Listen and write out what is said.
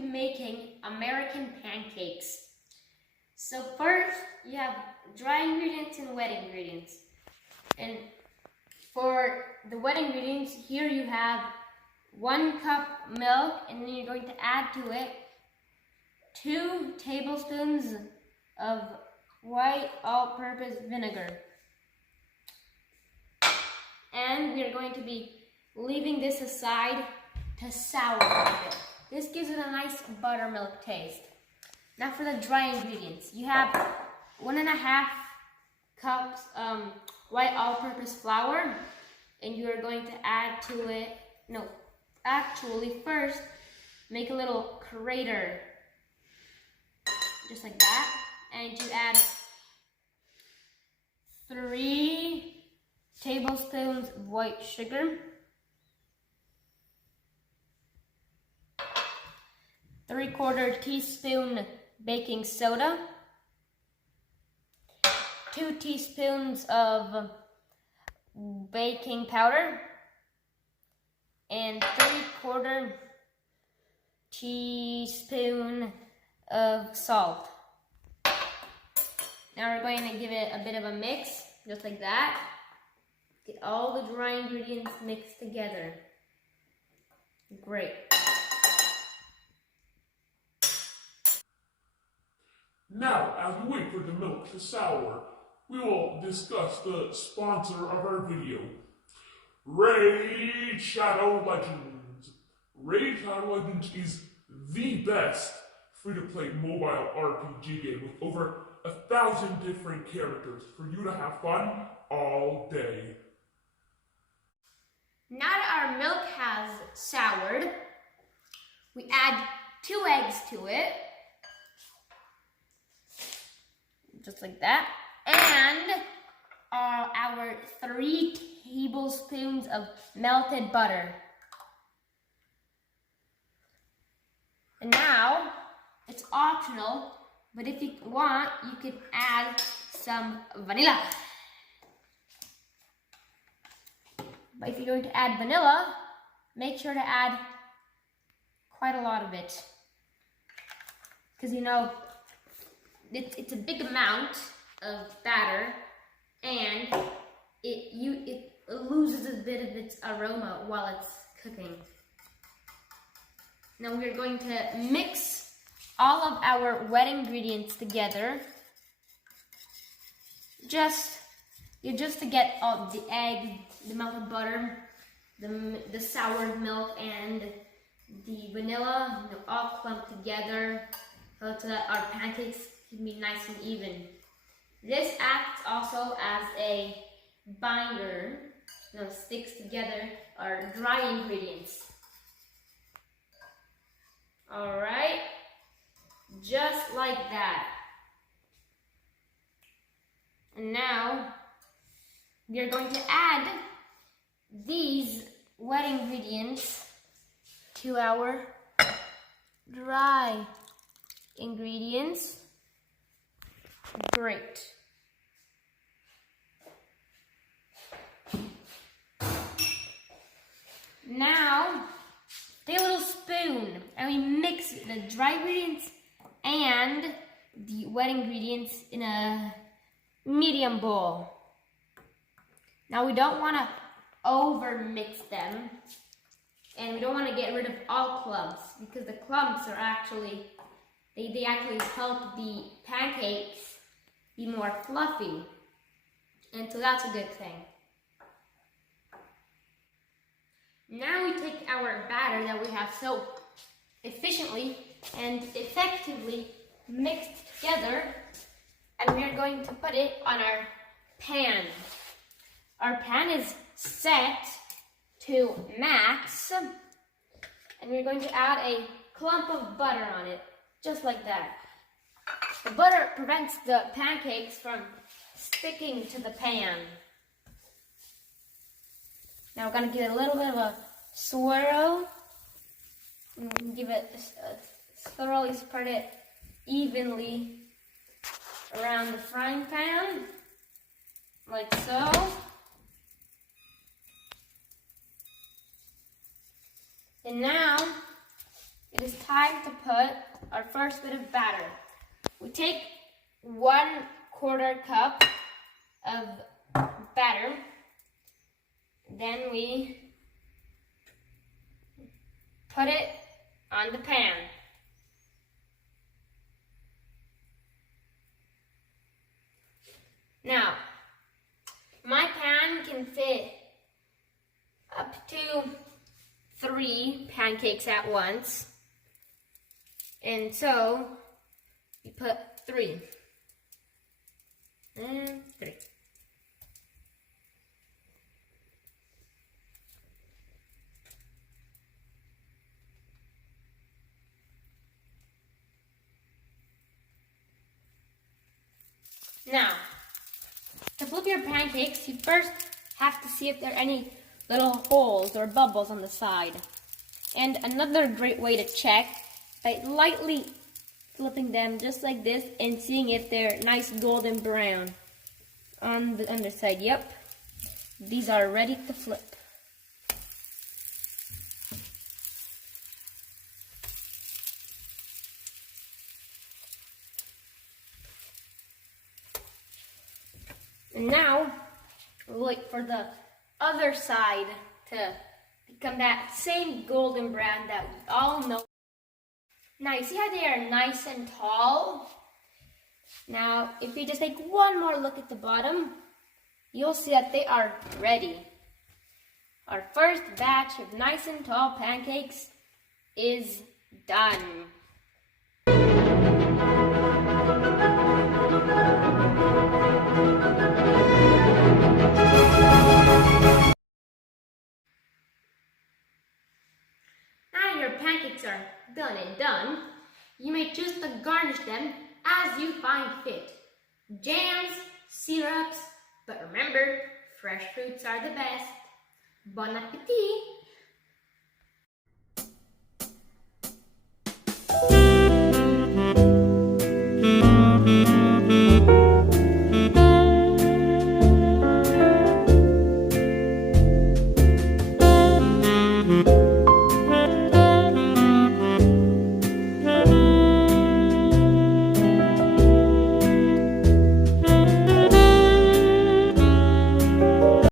be making American pancakes. So first, you have dry ingredients and wet ingredients. And for the wet ingredients, here you have 1 cup milk, and then you're going to add to it 2 tablespoons of white all-purpose vinegar. And we are going to be leaving this aside to sour a bit. This gives it a nice buttermilk taste. Now for the dry ingredients, you have 1.5 cups white all-purpose flour, and you are going to add to it, first make a little crater, just like that, and you add 3 tablespoons of white sugar, 3/4 teaspoon baking soda, 2 teaspoons of baking powder, and 3/4 teaspoon of salt. Now we're going to give it a bit of a mix, just like that. Get all the dry ingredients mixed together. Great. Now, as we wait for the milk to sour, we will discuss the sponsor of our video, Raid Shadow Legends. Raid Shadow Legends is the best free-to-play mobile RPG game with over 1,000 different characters for you to have fun all day. Now that our milk has soured, we add 2 eggs to it, just like that, and our 3 tablespoons of melted butter. And now, it's optional, but if you want, you can add some vanilla. But if you're going to add vanilla, make sure to add quite a lot of it. Because it's a big amount of batter, and it loses a bit of its aroma while it's cooking. Now we're going to mix all of our wet ingredients together, just to get all the egg, the melted butter, the soured milk, and the vanilla all clumped together so that our pancakes can be nice and even. This acts also as a binder, sticks together our dry ingredients. Alright, just like that. And now we are going to add these wet ingredients to our dry ingredients. Great. Now, take a little spoon and we mix the dry ingredients and the wet ingredients in a medium bowl. Now we don't want to over mix them, and we don't want to get rid of all clumps, because the clumps are actually, they actually help the pancakes be more fluffy, and so that's a good thing. Now we take our batter that we have so efficiently and effectively mixed together, and we are going to put it on our pan. Our pan is set to max, and we're going to add a clump of butter on it, just like that. The butter prevents the pancakes from sticking to the pan. Now we're going to give it a little bit of a swirl, and give it thoroughly spread it evenly around the frying pan, like so. And now it is time to put our first bit of batter. We take 1/4 cup of batter, then we put it on the pan. Now, my pan can fit up to 3 pancakes at once. And so, we put 3. And 3. Now, to flip your pancakes, you first have to see if there are any little holes or bubbles on the side. And another great way to check by lightly flipping them just like this and seeing if they're nice golden brown on the underside. Yep, these are ready to flip. And now, we'll wait for the other side to become that same golden brown that we all know. Now, you see how they are nice and tall? Now, if you just take one more look at the bottom, you'll see that they are ready. Our first batch of nice and tall pancakes is done. Pancakes are done, you may choose to garnish them as you find fit. Jams, syrups, but remember, fresh fruits are the best. Bon appetit!